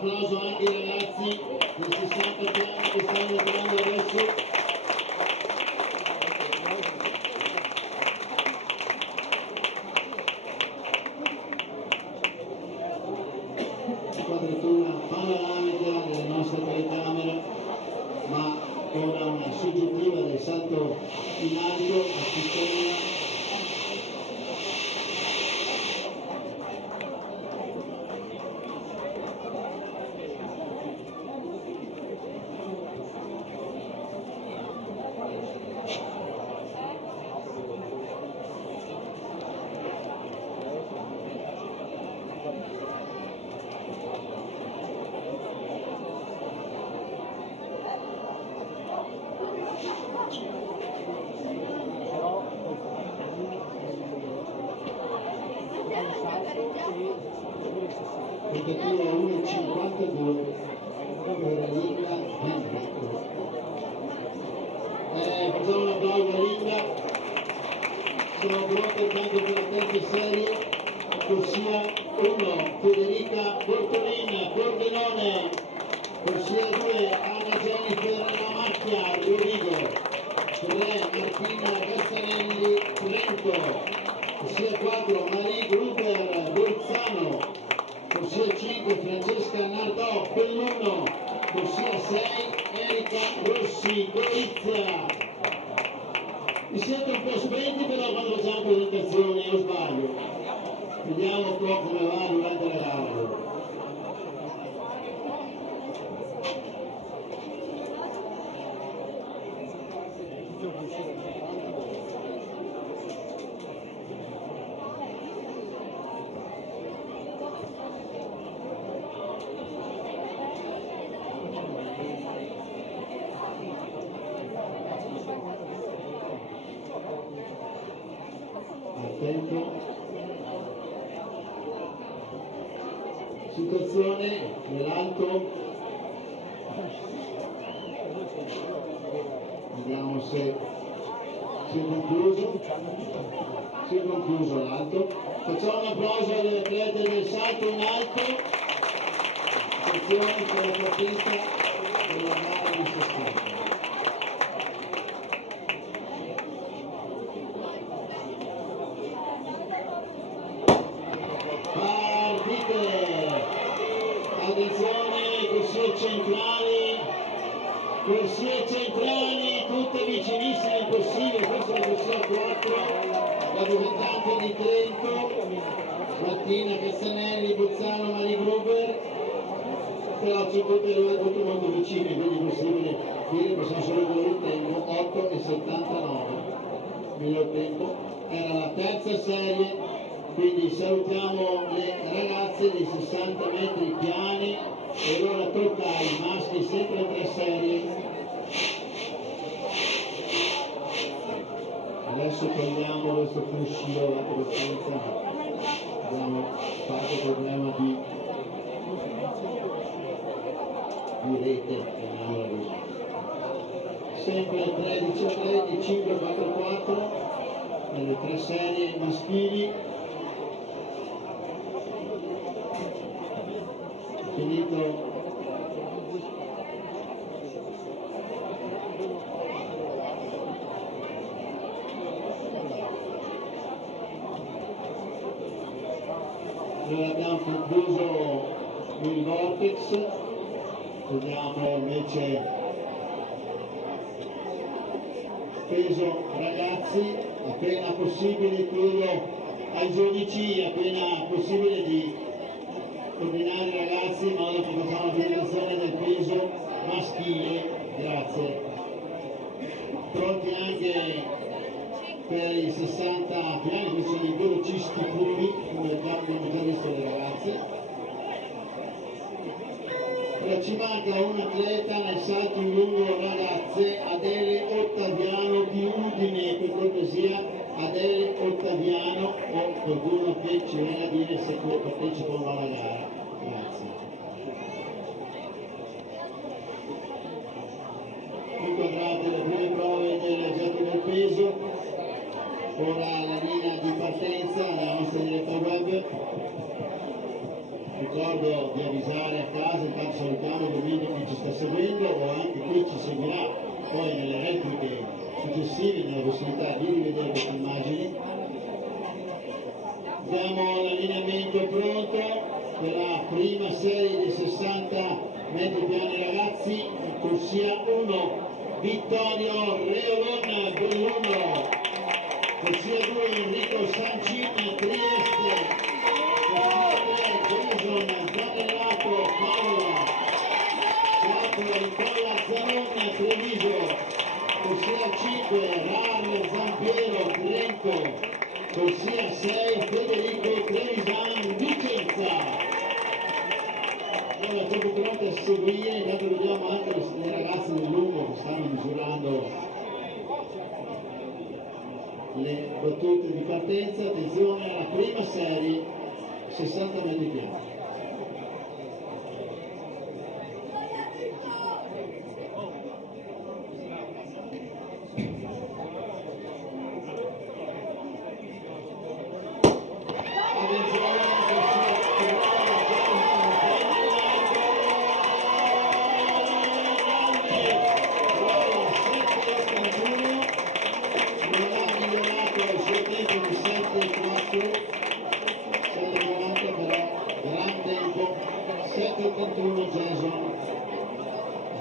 applauso anche ai ragazzi del 60 piani che stanno entrando adesso. Quadratura panoramica delle nostre telecamere, ma ora una soggettiva del salto in alto a sistema. Portatura 1,52 per Linda Henrico. Facciamo un applauso a Linda. Sono pronte tanto per la terza serie, ossia 1 Federica Bortolin, Pordenone, ossia 2 Anna Jennifer La Macchia, Rodrigo, 3 Martina Castanelli, Trento, ossia 4 Marie Gruber, Bolzano, ossia 5 Francesca Nardò, Belluno, ossia 6 Erika Rossi, Gorizia. Mi sento un po' spenti però quando facciamo presentazioni, o sbaglio? Vediamo un po' come va durante la gara. Situazione nell'alto, vediamo se si è concluso l'alto. Facciamo un applauso agli atleti del salto in alto. Attenzione per la partenza della gara di 60. Corsie centrali, tutte vicinissime, impossibile, questa è la corsia 4, la debutante di Trento, Martina Castanelli, Bolzano, Marie Gruber, però c'è tutte molto vicine, quindi è possibile dire che sono solo due il tempo, 8,79, miglior tempo, era la terza serie, quindi salutiamo le ragazze dei 60 metri piani. E ora tocca ai maschi, sempre 3 serie. Adesso togliamo questo cuscino abbastanza, abbiamo fatto problema di rete, chiamiamola così. Sempre 13 atleti, 5-4-4 nelle 3 serie maschili. Finito noi abbiamo concluso il vortex, vediamo invece peso ragazzi, appena possibile chiedo ai giudici, appena possibile di ordinare i ragazzi in modo che facciamo la presentazione del peso maschile, grazie. Pronti anche per i 60 piani, che sono i velocisti puri, come già visto le ragazze. Ora ci manca un atleta nel salto in lungo ragazze, Adele Ottaviano di Udine, per cortesia. Adele Ottaviano o qualcuno che ci viene a dire se partecipano alla gara. Grazie. Inquadrate le prime prove del gioco del peso. Ora la linea di partenza, la nostra diretta web. Ricordo di avvisare a casa, intanto salutiamo Domenico che ci sta seguendo o anche chi ci seguirà poi nelle repliche successive, nella possibilità di rivedere queste immagini. Abbiamo l'allineamento pronto per la prima serie dei 60 metri piani ragazzi, corsia 1, Vittorio Reolon Belluno, corsia 2, Enrico Sancin Trieste, corsia 3, Jason Zanellato Paola, 4, Nicola Zanon Treviso, corsia 5, Rar Zampiero Trento, corsia 6, Federico Trevisan Vicenza. Allora, siamo pronti a seguire, intanto vediamo anche le ragazze del lungo che stanno misurando le battute di partenza. Attenzione alla prima serie, 60 metri piani.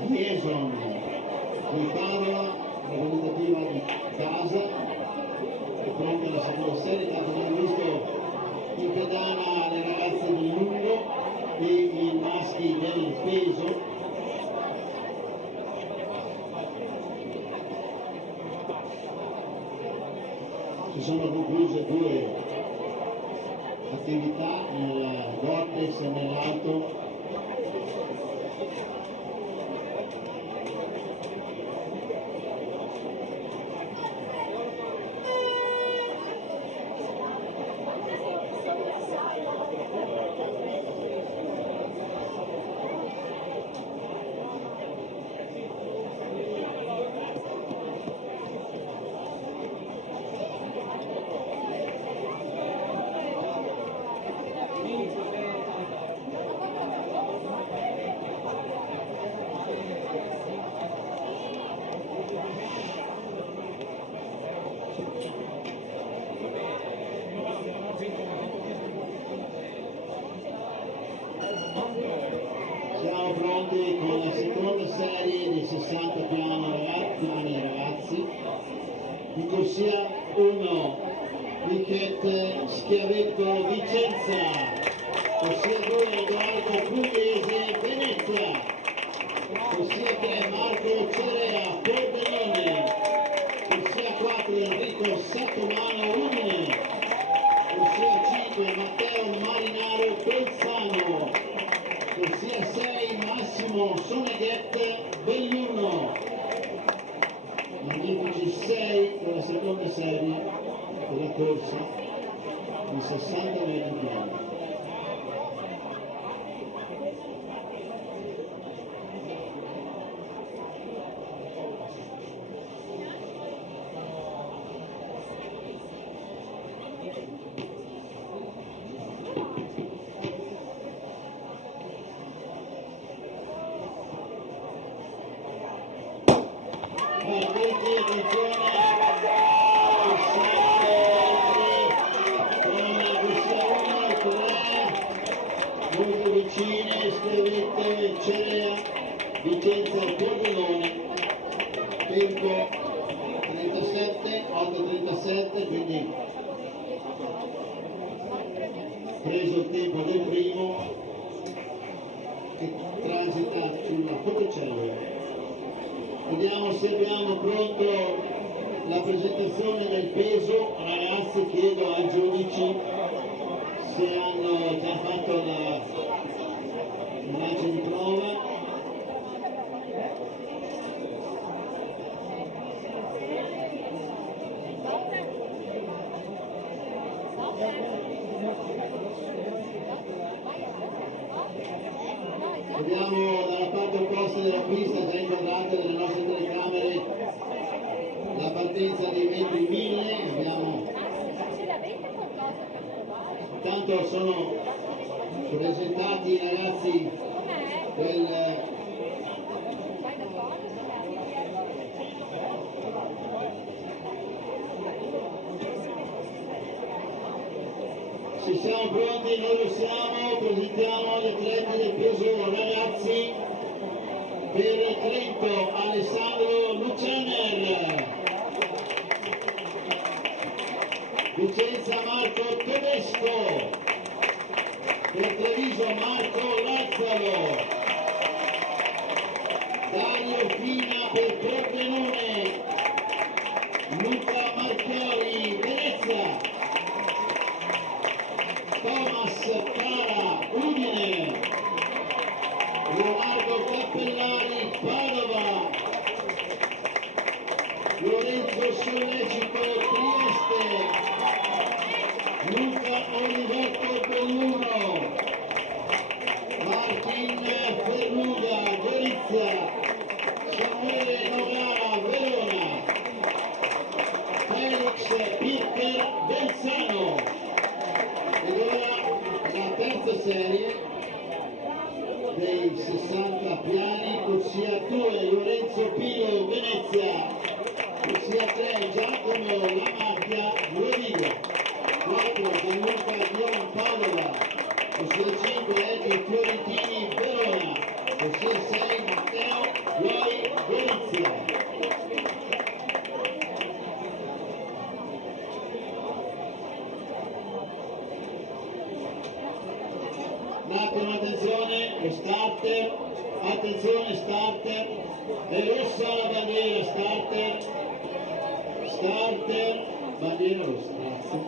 Jason di Padova, rappresentativa di casa, che pronta alla seconda serie, tanto abbiamo visto in pedana le ragazze del lungo e i maschi del peso. Si sono concluse due attività nel vortex e nell'alto. Siamo pronti con la seconda serie dei 60 piani ragazzi. In corsia 1, Michette Schiavetto Vicenza, corsia 2, Edoardo Pugliese Venezia, corsia 3, Marco Cerea Pordenone, corsia 4, Enrico Sattomano Udine, corsia 5, Matteo Marinaro Bolzano, corsia 6, Massimo Soneghet Belluno. Magnifici 6 per la seconda serie della corsa di 60 metri piani. Molto vicine, Schiavetto, Cerea, Vicenza e Pordenone, tempo 37, 8:37, quindi preso il tempo del primo che transita sulla fotocellula. Vediamo se abbiamo pronto la presentazione del peso. Ragazzi, chiedo ai giudici se hanno già fatto l'immagine di prova. Vediamo dalla parte opposta della pista, già inquadrate dalle nostre telecamere, la partenza dei metri 1000. Intanto sono presentati i ragazzi del se siamo pronti, noi lo siamo, presentiamo gli atleti del peso ragazzi. Per Trento Alessandro Lucener, Vicenza Marco Tedesco, per Treviso Marco Lazzaro, Dario Fina per Pordenone, Luca Marchiori Venezia, Thomas Cara Udine, Leonardo Cappellari Padova, Lorenzo Sollecito Trieste, Luca Olivetto Belluno, Martin Ferruga Gorizia, Samuele Novara Verona, Felix Pirker Belzano. Ed ora la terza serie dei 60 piani, corsia 2 Lorenzo Pilo Venezia, corsia 3 Giacomo Lamaglia Rovigo, 4 Gianluca Dion Padova, corsia 5 Elio Fiorentini Verona, corsia 6 Matteo Loi Venezia. Un attimo, attenzione, lo starter, attenzione starter, è rossa la bandiera, starter, bandiera rossa, grazie.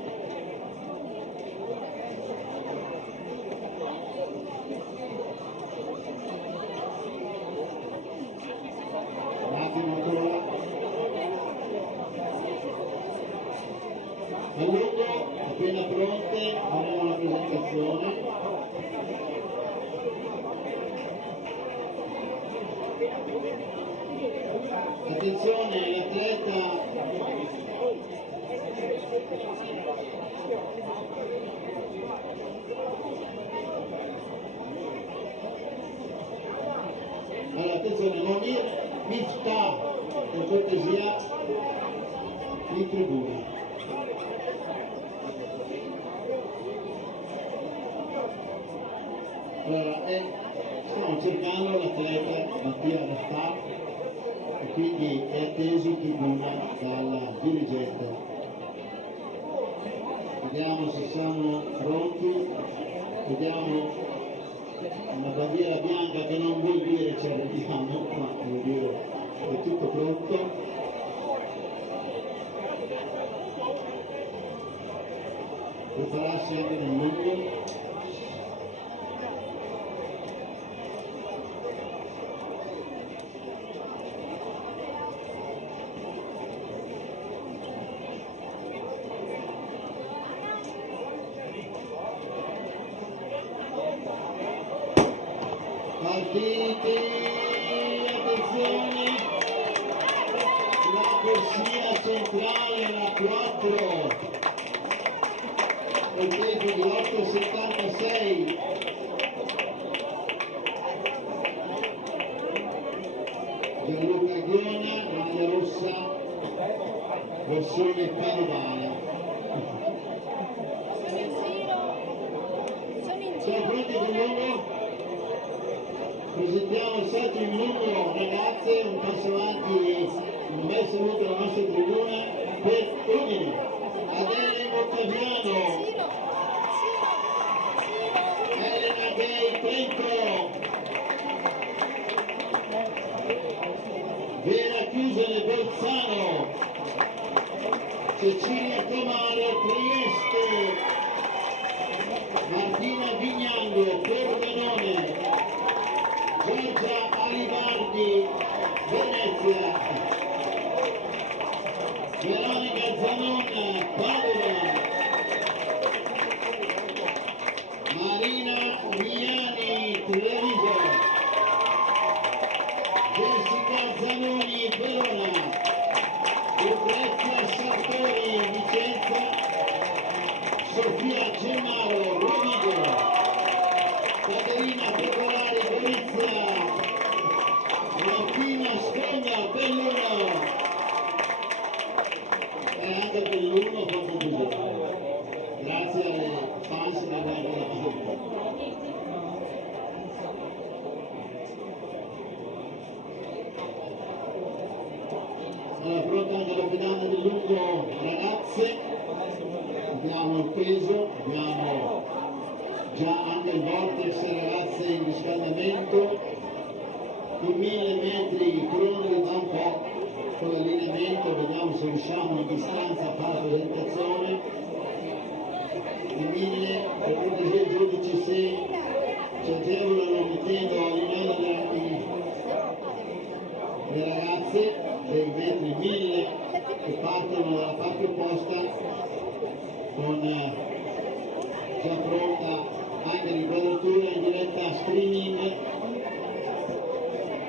Un attimo ancora. A lungo, appena pronte, faremo la presentazione. Attenzione, l'atleta allora, attenzione, Monir Miftah, per cortesia, in tribuna. Allora, stiamo cercando l'atleta Mattia Raffà e quindi è atteso in tribuna dal dirigente. Vediamo se siamo pronti, vediamo una bandiera bianca che non vuol dire ci arriviamo, ma vuol dire è tutto pronto. Prepararsi anche nel lungo. Partiti, attenzione, la corsia centrale, la 4, col tempo di 8,76. Gianluca Ghiona, maglia rossa, versione padovana. Siamo pronti per lungo? Presentiamo il settimo numero, ragazze, un passo avanti, un bel saluto alla nostra tribuna per Udine, Adele Ottaviano, Elena Gay Trento, Vera Chiusele Bolzano, Cecilia Comaro Trieste, Martina Vignando Pordenone, Giorgia Alibardi Venezia, Veronica Zanon Padova, Marina Miani Treviso, Jessica Zanoni Verona, Lucrezia Sartori Vicenza, Sofia Gennaro Rovigo, Allora, pronta anche la pedana del lungo ragazze, abbiamo il peso, abbiamo già anche il vortex ragazze in riscaldamento, i 1000 metri pronti da un po' con l'allineamento, vediamo se riusciamo in distanza a fare la presentazione, i 1000 per cortesia i giudici se ci agevolano mettendo allineando le ragazze dei metri 1000 che partono dalla parte opposta con già pronta anche l'inquadratura in diretta streaming.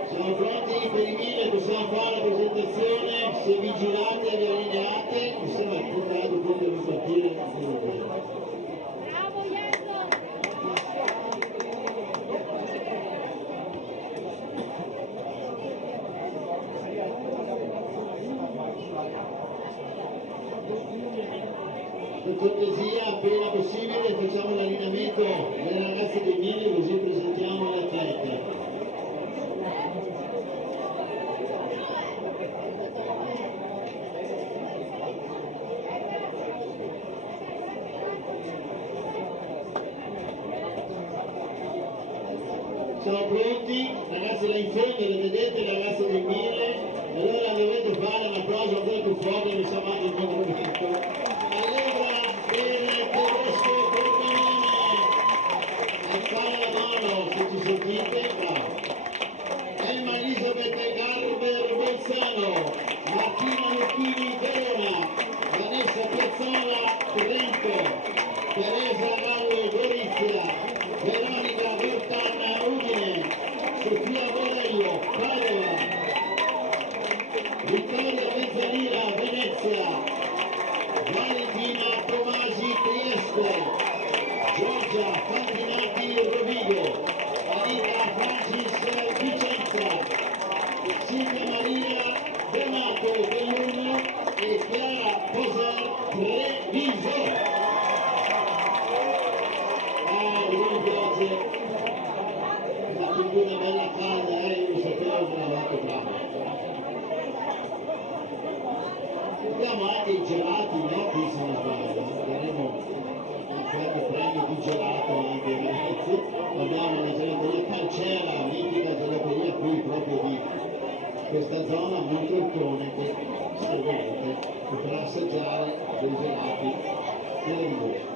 Siamo pronti per i 1000, possiamo fare la presentazione, se vi girate e vi allineate, mi sembra che più tardi potete partire. Per cortesia, appena possibile, facciamo l'allineamento delle ragazze dei 1000 così presentiamo le atlete. Siamo pronti? Ragazzi là in fondo, le vedete, le ragazze dei 1000? Allora dovete fare un applauso ancora più forte, mi sa anche il movimento. Alzare la mano se ci sentite, bravo. Emma Elisabeth Garber Bolzano, Martina Lucchini Verona, Vanessa Piazzola Trento, Teresa Gallo Gorizia, Veronica Bertana Udine, Sofia Borello Padova, Vittoria Mezzanira Venezia, Valentina Tomasi Trieste, Giorgia Fantinati Rovigo, Anita Francis Vicenza, Silvia Maria Donato Belluno e Chiara Poser Treviso. Mi piace, ma quindi una bella calda, io lo sapevo che eravate bravi. Abbiamo anche i gelati, no? Qui se non sbaglio, daremo qualche premio di gelato anche ai ragazzi. Abbiamo la gelateria Calcera, mitica gelateria qui proprio di questa zona, Montortone, che se volete potrà assaggiare dei gelati meravigliosi.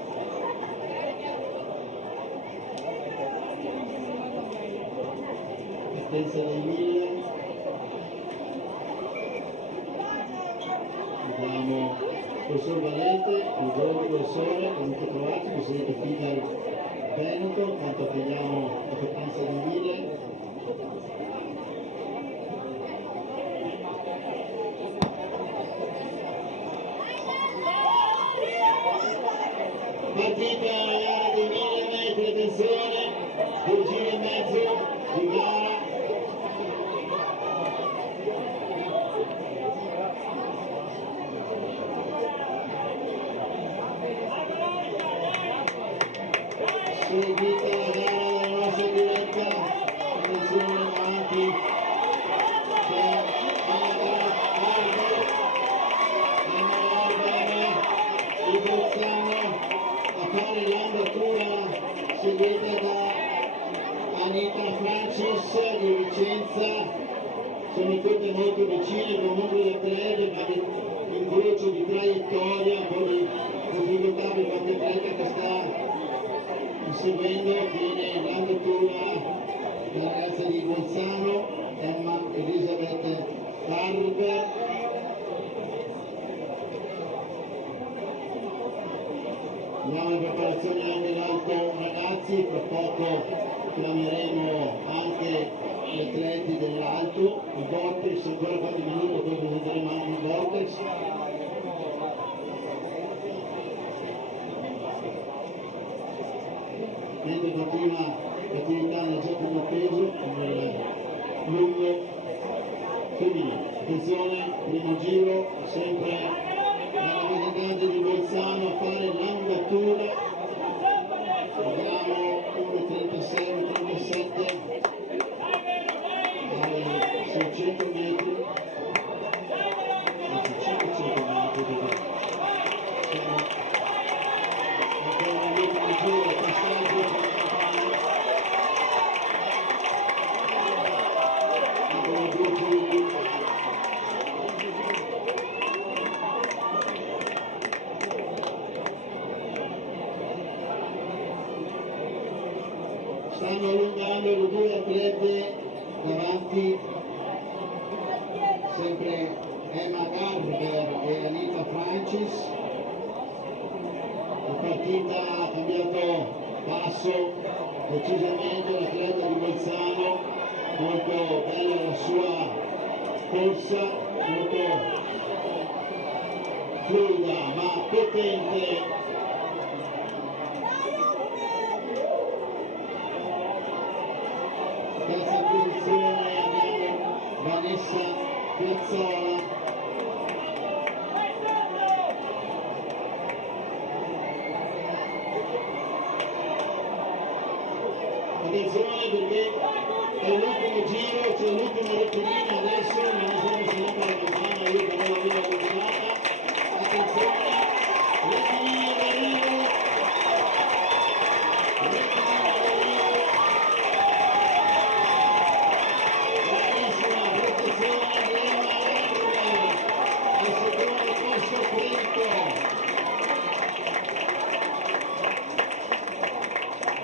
Partenza dai 1000. Abbiamo il professor Valente, il giovane professore, venuto trovati, presidente FIDAL Veneto, intanto attendiamo la partenza di 1000. Partita la gara dei 1000 metri, attenzione, 2 giri e mezzo di gara. Seguita la gara della nostra diretta, attenzione avanti, c'è Arber, di Bolzano a fare l'andatura seguita da Anita Francis di Vicenza, sono tutte molto vicine comunque le atlete, ma incrocio di traiettoria, poi difficoltà per qualche atleta che sta seguendo, viene l'andatura la ragazza di Bolzano, Emma Elisabeth Garber. Abbiamo in preparazione anche l'alto ragazzi, tra poco chiameremo anche gli atleti dell'alto, il vortex, ancora qualche minuto poi presenteremo anche il vortex. Mentre continua l'attività nel gioco del peso nel lungo femminile. Attenzione, primo giro, sempre la rappresentante di Bolzano a fare l'andatura. Abbiamo 1,36, 1,37 ai 600 metri. mentre Emma Garber e Anita Francis. La partita ha cambiato passo decisamente, l'atleta di Bolzano, molto bella la sua corsa, molto fluida ma potente. Terza posizione abbiamo Vanessa Piazzola. Attenzione perché è l'ultimo giro, c'è l'ultima rettilinea adesso, non so se siamo alla Bolzana, io però l'avevo guardata. Attenzione, rettilinea d'arrivo.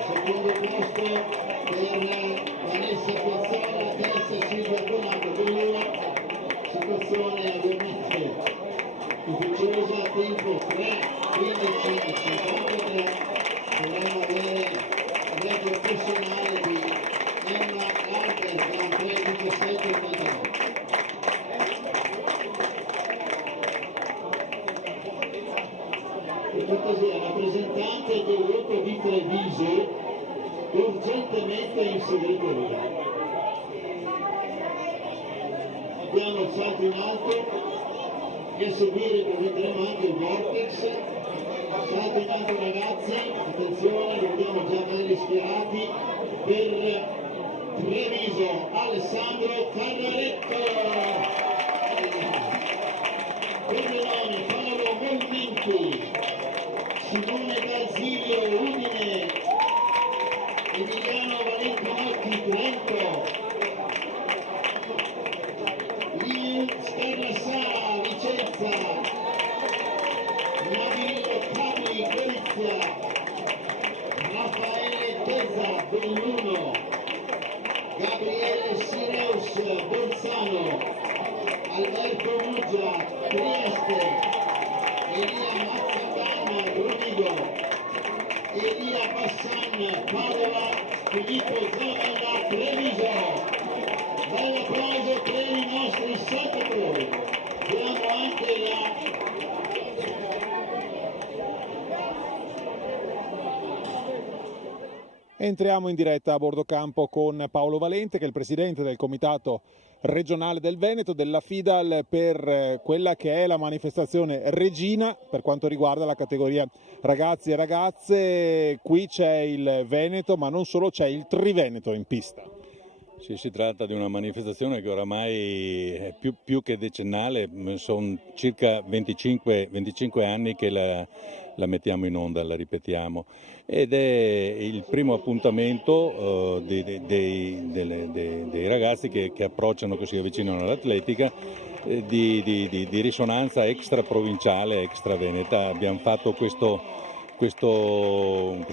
Secondo posto per Vanessa Piazzola, terza Silvia Donato Belluna, situazione a Vernizio, ufficiosa, tempo 3:15:53, dovremmo avere il record personale di Emma Garber da 3:17:89. Per cortesia, rappresentante del gruppo di Treviso, urgentemente in segreteria. Abbiamo il salto in alto e a seguire presenteremo anche il Vortex. Salto in alto ragazzi, attenzione, li abbiamo già belli schierati per Treviso, Alessandro Carraretto. Corleone, Paolo Molminti, Simone Garzilio, Udine, Emiliano Valentinotti, Trento, Liu Scarlassara, Vicenza, Navino Cabli, Gorizia, Raffaele Tezza, Belluno, Gabriele Sireus, Bolzano, Alberto Muggia, Trieste, Elia Mazzacana, Rovigo, Elia Bassan, Padova, Filippo Zavalla, Treviso. Bel applauso per i nostri saltatori. Diamo anche Entriamo in diretta a bordo campo con Paolo Valente, che è il presidente del comitato regionale del Veneto, della FIDAL, per quella che è la manifestazione regina per quanto riguarda la categoria ragazzi e ragazze. Qui c'è il Veneto, ma non solo, c'è il Triveneto in pista. Sì, si tratta di una manifestazione che oramai è più che decennale, sono circa 25 anni che la mettiamo in onda, la ripetiamo, ed è il primo appuntamento dei ragazzi che approcciano, che si avvicinano all'atletica, di risonanza extraprovinciale, extraveneta. Abbiamo fatto questo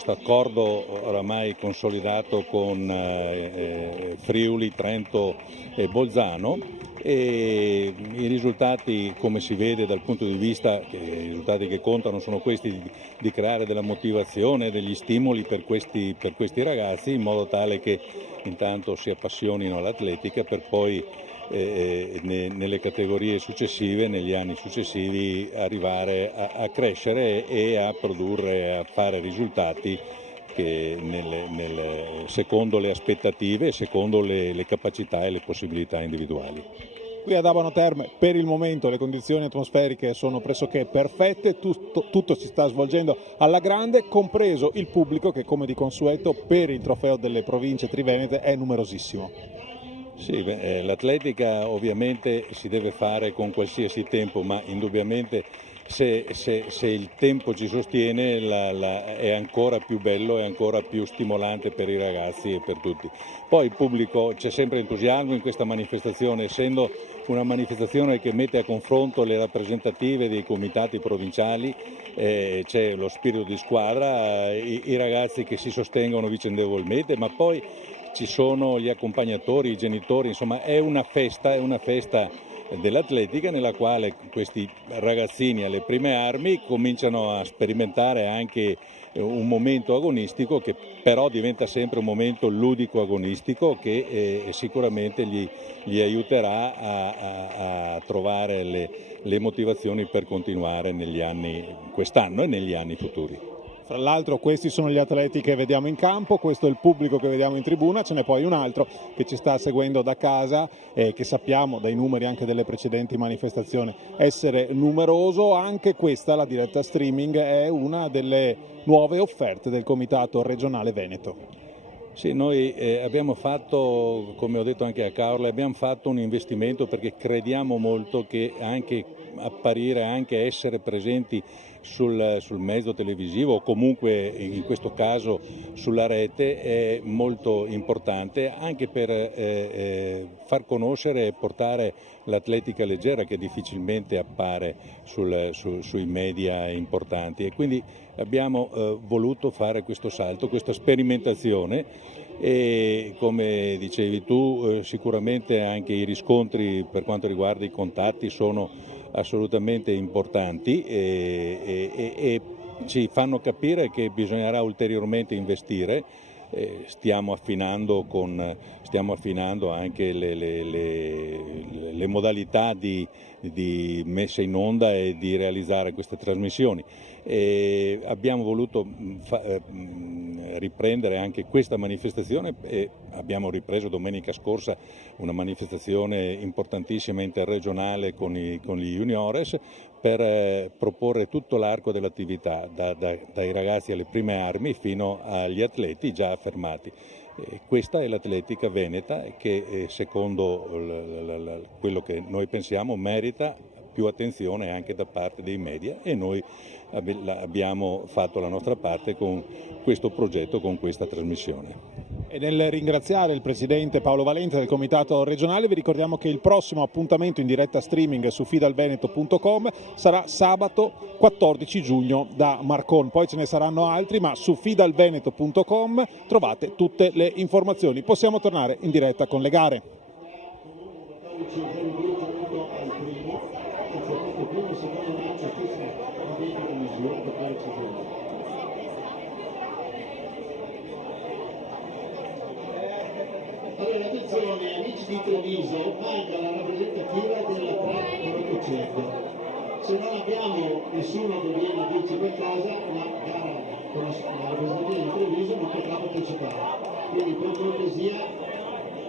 accordo oramai consolidato con Friuli, Trento e Bolzano, e i risultati, come si vede dal punto di vista, i risultati che contano sono questi di creare della motivazione, degli stimoli per questi ragazzi, in modo tale che intanto si appassionino all'atletica per poi nelle categorie successive, negli anni successivi, arrivare a crescere e a produrre, a fare risultati che secondo le aspettative, secondo le capacità e le possibilità individuali. Qui ad Abano Terme per il momento le condizioni atmosferiche sono pressoché perfette, tutto si sta svolgendo alla grande, compreso il pubblico che, come di consueto, per il trofeo delle province trivenete è numerosissimo. Sì, l'atletica ovviamente si deve fare con qualsiasi tempo, ma indubbiamente se il tempo ci sostiene è ancora più bello, è ancora più stimolante per i ragazzi e per tutti. Poi il pubblico, c'è sempre entusiasmo in questa manifestazione, essendo una manifestazione che mette a confronto le rappresentative dei comitati provinciali, c'è lo spirito di squadra, i ragazzi che si sostengono vicendevolmente, ma poi ci sono gli accompagnatori, i genitori, insomma è una festa dell'atletica, nella quale questi ragazzini alle prime armi cominciano a sperimentare anche un momento agonistico che però diventa sempre un momento ludico-agonistico che sicuramente gli aiuterà a trovare le motivazioni per continuare quest'anno e negli anni futuri. Fra l'altro questi sono gli atleti che vediamo in campo, questo è il pubblico che vediamo in tribuna, ce n'è poi un altro che ci sta seguendo da casa e che sappiamo dai numeri anche delle precedenti manifestazioni essere numeroso. Anche questa, la diretta streaming, è una delle nuove offerte del Comitato Regionale Veneto. Sì, noi abbiamo fatto, come ho detto anche a Caorle, abbiamo fatto un investimento perché crediamo molto che anche apparire, anche essere presenti sul mezzo televisivo o comunque in questo caso sulla rete è molto importante anche per far conoscere e portare l'atletica leggera che difficilmente appare sui media importanti, e quindi abbiamo voluto fare questo salto, questa sperimentazione, e come dicevi tu sicuramente anche i riscontri per quanto riguarda i contatti sono assolutamente importanti e ci fanno capire che bisognerà ulteriormente investire. Stiamo affinando anche le modalità di messa in onda e di realizzare queste trasmissioni. Abbiamo voluto riprendere anche questa manifestazione e abbiamo ripreso domenica scorsa una manifestazione importantissima interregionale con gli juniores per proporre tutto l'arco dell'attività, dai ragazzi alle prime armi fino agli atleti già affermati. Questa è l'atletica veneta che secondo quello che noi pensiamo merita più attenzione anche da parte dei media, e noi abbiamo fatto la nostra parte con questo progetto, con questa trasmissione. E nel ringraziare il presidente Paolo Valente del Comitato Regionale vi ricordiamo che il prossimo appuntamento in diretta streaming su fidalveneto.com sarà sabato 14 giugno da Marcon, poi ce ne saranno altri, ma su fidalveneto.com trovate tutte le informazioni. Possiamo tornare in diretta con le gare. Allora, attenzione, amici di Treviso, manca la rappresentativa della Track 800. Se non abbiamo nessuno che viene a dirci qualcosa, la gara con la rappresentativa di Treviso non potrà partecipare. Quindi per cortesia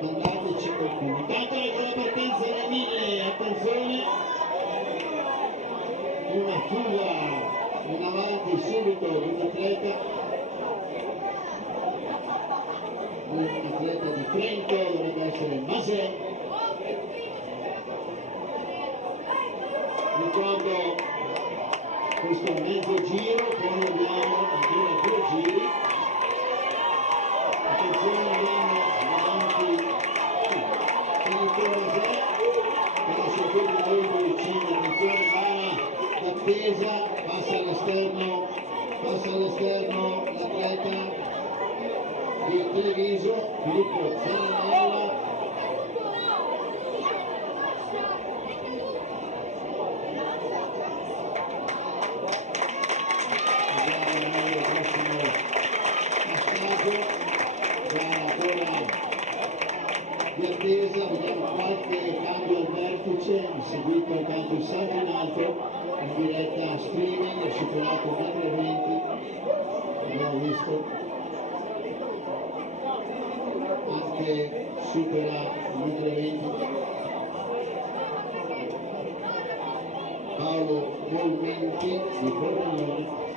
mandateci qualcuno. Intanto ecco la partenza dei 1000, attenzione, una fuga in avanti subito di un atleta di Trento, dovrebbe essere Masè. Ricordo questo mezzo giro, poi abbiamo ancora 2 giri. Attenzione, abbiamo davanti Filippo Masè, però soprattutto molto vicino, attenzione, l'attesa, passa all'esterno l'atleta di Treviso, Filippo Zanella. Andiamo al prossimo passaggio, gara ancora di attesa, vediamo qualche cambio al vertice, seguito intanto il salto in alto in diretta streaming, ho superato 1,20 m, abbiamo visto. Anche supera il 1,20 m. Paolo Molmenti di Pordenone.